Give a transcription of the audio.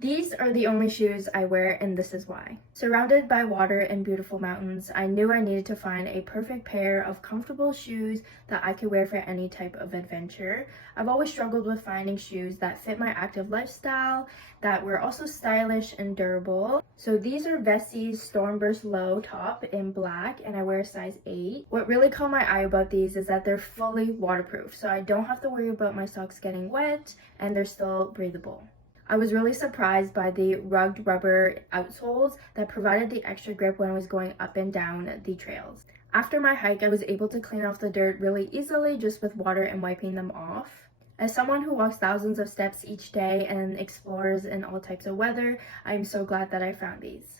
These are the only shoes I wear, and this is why. Surrounded by water and beautiful mountains, I knew I needed to find a perfect pair of comfortable shoes that I could wear for any type of adventure. I've always struggled with finding shoes that fit my active lifestyle, that were also stylish and durable. So these are Vessi's Stormburst Low top in black, and I wear a size 8. What really caught my eye about these is that they're fully waterproof, so I don't have to worry about my socks getting wet, and they're still breathable. I was really surprised by the rugged rubber outsoles that provided the extra grip when I was going up and down the trails. After my hike, I was able to clean off the dirt really easily just with water and wiping them off. As someone who walks thousands of steps each day and explores in all types of weather, I am so glad that I found these.